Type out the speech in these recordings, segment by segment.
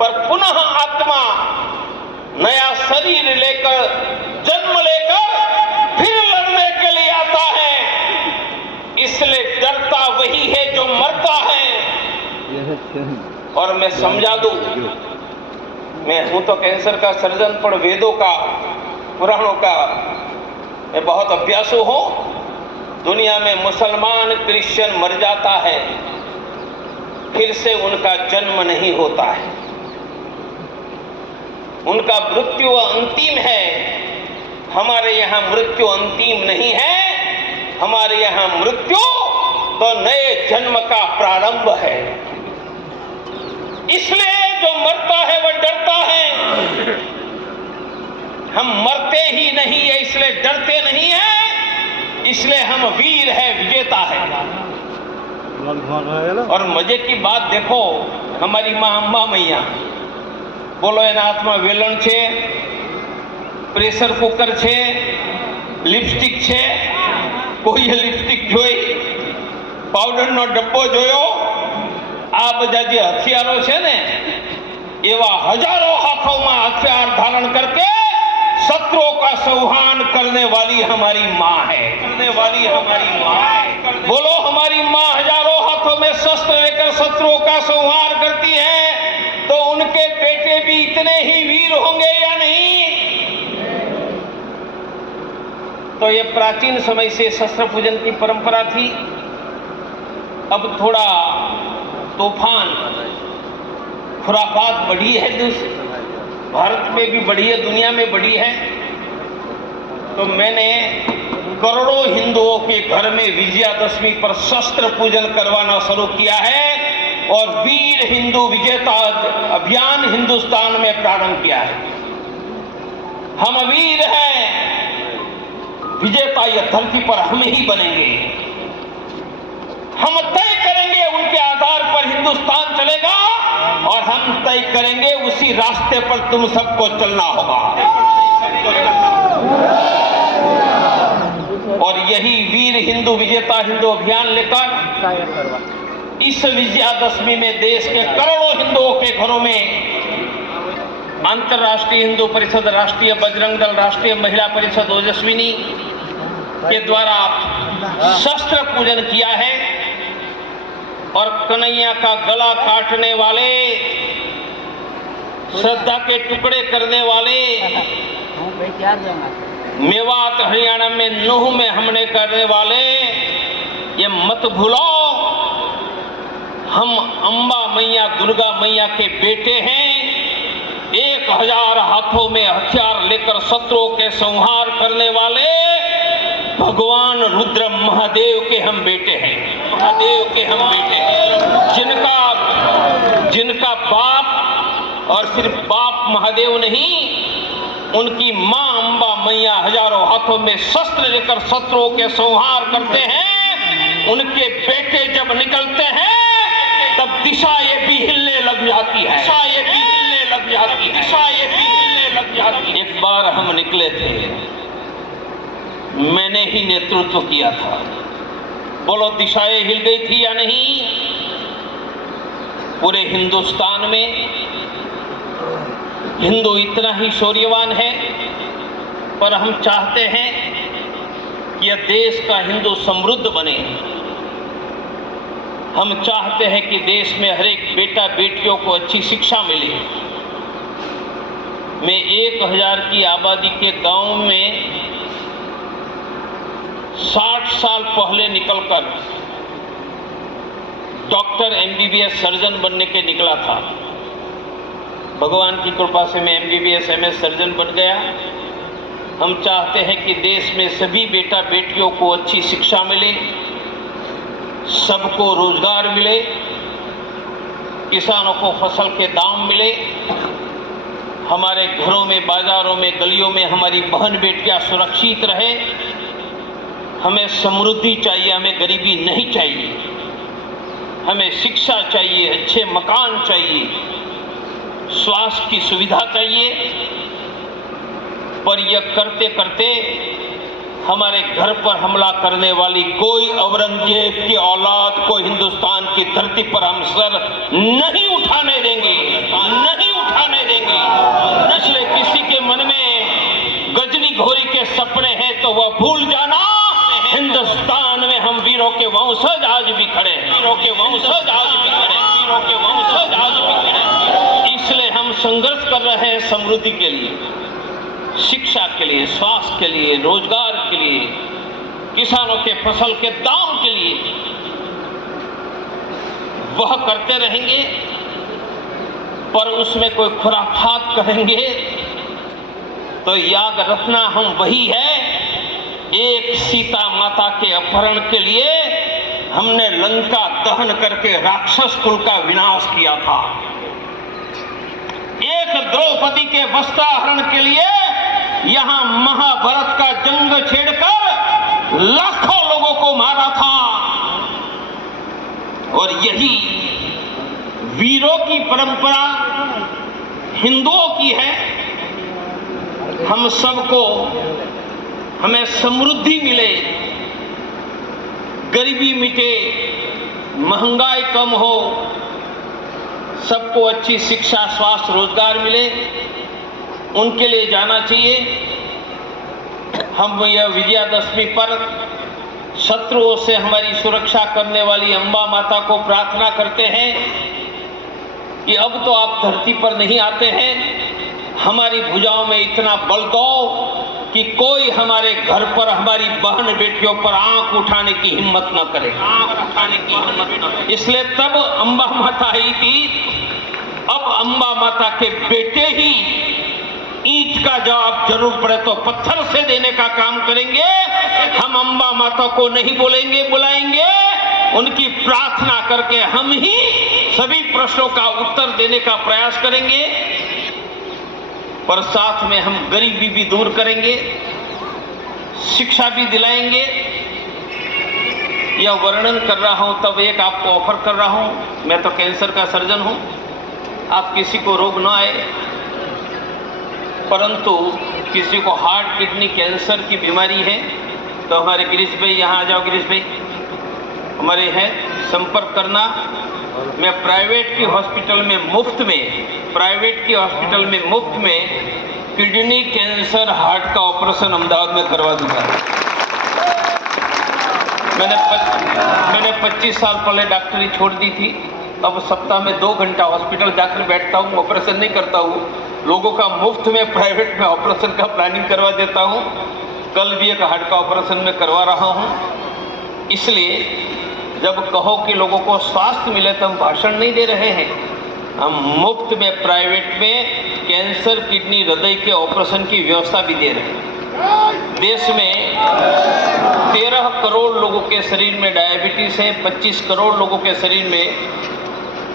पर पुनः आत्मा नया शरीर लेकर, जन्म लेकर फिर लड़ने के लिए आता है। इसलिए डरता वही है जो मरता है। और मैं समझा दूं, मैं हूं तो कैंसर का सर्जन, पर वेदों का, पुराणों का मैं बहुत अभ्यासु हूं। दुनिया में मुसलमान, क्रिश्चियन मर जाता है, फिर से उनका जन्म नहीं होता है, उनका मृत्यु अंतिम है। हमारे यहाँ मृत्यु अंतिम नहीं है, हमारे यहाँ मृत्यु तो नए जन्म का प्रारंभ है। इसलिए जो मरता है वह डरता है। हम मरते ही नहीं है, इसलिए डरते नहीं है, इसलिए हम वीर है, विजेता है। और मजे की बात देखो, हमारी मां अंबा मैया, बोलो एना हाथમાં વેલણ છે, પ્રેશર કુકર છે, લિપસ્ટિક છે, કોઈએ લિપસ્ટિક જોઈ, પાવડરનો ડબ્બો જોયો, આ બધા જે હથિયારો છે ને, એવા હજારો હાથોમાં હથિયાર ધારણ करके शत्रुओं का संहार करने वाली हमारी मां है, करने वाली हमारी मां है। बोलो, हमारी मां हजारों हाथों में शस्त्र लेकर शत्रुओं का संहार करती है, तो उनके बेटे भी इतने ही वीर होंगे या नहीं? तो ये प्राचीन समय से शस्त्र पूजन की परंपरा थी। अब थोड़ा तूफान, खुराफात बढ़ी है, भारत में भी बढ़ी है, दुनिया में बढ़ी है। तो मैंने करोड़ों हिंदुओं के घर में विजयादशमी पर शस्त्र पूजन करवाना शुरू किया है और वीर हिंदू विजेता अभियान हिंदुस्तान में प्रारंभ किया है। हम वीर हैं, विजेता यह धरती पर हम ही बनेंगे। हम तय करेंगे, उनके आधार पर हिंदुस्तान चलेगा और हम तय करेंगे, उसी रास्ते पर तुम सबको चलना होगा। और यही वीर हिंदू विजेता हिंदू अभियान लेकर इस विजयादशमी में देश के करोड़ों हिंदुओं के घरों में अंतर्राष्ट्रीय हिंदू परिषद, राष्ट्रीय बजरंग दल, राष्ट्रीय महिला परिषद ओजस्विनी के द्वारा शस्त्र पूजन किया है। और कन्हैया का गला काटने वाले, श्रद्धा के टुकड़े करने वाले, मेवात हरियाणा में नूह में हमले करने वाले, ये मत भूलो, हम अंबा मैया, दुर्गा मैया के बेटे हैं। 1000 हाथों में हथियार लेकर शत्रुओं के संहार करने वाले भगवान रुद्र महादेव के हम बेटे हैं, महादेव के हम बेटे हैं, जिनका बाप, और सिर्फ बाप महादेव नहीं, उनकी मां अंबा मैया हजारों हाथों में शस्त्र लेकर शत्रुओं के संहार करते हैं। उनके बेटे जब निकलते हैं तब दिशा ये भी हिलने लग जाती है, दिशा ये भी हिलने लग जाती है, दिशा ये भी हिलने लग जाती है। एक बार हम निकले थे, मैंने ही नेतृत्व किया था। बोलो, दिशाएं हिल गई थी या नहीं? पूरे हिंदुस्तान में हिंदू इतना ही शौर्यवान है, पर हम चाहते हैं कि यह देश का हिंदू समृद्ध बने। हम चाहते हैं कि देश में हर एक बेटा बेटियों को अच्छी शिक्षा मिले। मैं 1000 की आबादी के गांव में 60 साल पहले निकलकर डॉक्टर MBBS सर्जन बनने के निकला था। भगवान की कृपा से मैं MBBS MS सर्जन बन गया। हम चाहते हैं कि देश में सभी बेटा बेटियों को अच्छी शिक्षा मिले, सबको रोजगार मिले, किसानों को फसल के दाम मिले, हमारे घरों में, बाजारों में, गलियों में हमारी बहन बेटियां सुरक्षित रहे। हमें समृद्धि चाहिए, हमें गरीबी नहीं चाहिए। हमें शिक्षा चाहिए, अच्छे मकान चाहिए, स्वास्थ्य की सुविधा चाहिए। पर यह करते करते हमारे घर पर हमला करने वाली कोई औरंगजेब की औलाद को हिंदुस्तान की धरती पर हम सर नहीं उठाने देंगे, नहीं संघर्ष कर रहे हैं समृद्धि के लिए, शिक्षा के लिए, स्वास्थ्य के लिए, रोजगार के लिए, किसानों के फसल के दाम के लिए, वह करते रहेंगे। पर उसमें कोई खुराफात करेंगे तो याद रखना हम वही है। एक सीता माता के अपहरण के लिए हमने लंका दहन करके राक्षस कुल का विनाश किया था। एक द्रौपदी के वस्त्राहरण के लिए यहां महाभारत का जंग छेड़कर लाखों लोगों को मारा था। और यही वीरों की परंपरा हिंदुओं की है। हम सबको, हमें समृद्धि मिले, गरीबी मिटे, महंगाई कम हो, सबको अच्छी शिक्षा, स्वास्थ्य, रोजगार मिले, उनके लिए जाना चाहिए। हम यह विजयादशमी पर शत्रुओं से हमारी सुरक्षा करने वाली अंबा माता को प्रार्थना करते हैं कि अब तो आप धरती पर नहीं आते हैं, हमारी भुजाओं में इतना बल दो कि कोई हमारे घर पर हमारी बहन बेटियों पर आंख उठाने की हिम्मत न करे, इसलिए तब अंबा माता आई थी। अब अंबा माता के बेटे ही ईंट का जवाब जरूर पड़े तो पत्थर से देने का काम करेंगे। हम अंबा माता को नहीं बुलाएंगे, उनकी प्रार्थना करके हम ही सभी प्रश्नों का उत्तर देने का प्रयास करेंगे। पर साथ में हम गरीबी भी दूर करेंगे, शिक्षा भी दिलाएंगे। यह वर्णन कर रहा हूं तब एक आपको ऑफर कर रहा हूं। मैं तो कैंसर का सर्जन हूं, आप किसी को रोग ना आए, परंतु किसी को हार्ट, किडनी, कैंसर की बीमारी है तो हमारे गिरीश भाई, यहाँ आ जाओ गिरीश भाई, हमारे हैं, संपर्क करना। मैं प्राइवेट की हॉस्पिटल में मुफ्त में किडनी, कैंसर, हार्ट का ऑपरेशन अहमदाबाद में करवा दूंगा। मैंने 25 साल पहले डॉक्टरी छोड़ दी थी। अब सप्ताह में 2 घंटा हॉस्पिटल जाकर बैठता हूँ, ऑपरेशन नहीं करता हूँ, लोगों का मुफ्त में प्राइवेट में ऑपरेशन का प्लानिंग करवा देता हूँ। कल भी एक हार्ट का ऑपरेशन में करवा रहा हूँ। इसलिए जब कहो कि लोगों को स्वास्थ्य मिले तो हम भाषण नहीं दे रहे हैं, हम मुफ्त में प्राइवेट में कैंसर, किडनी, हृदय के ऑपरेशन की व्यवस्था भी दे रहे हैं। देश में 13 करोड़ लोगों के शरीर में डायबिटीज है, 25 करोड़ लोगों के शरीर में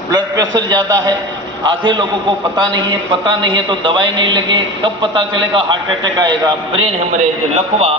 ब्लड प्रेशर ज़्यादा है। आधे लोगों को पता नहीं है तो दवाई नहीं लगे, कब पता चलेगा हार्ट अटैक आएगा, ब्रेन हेमरेज, लकवा,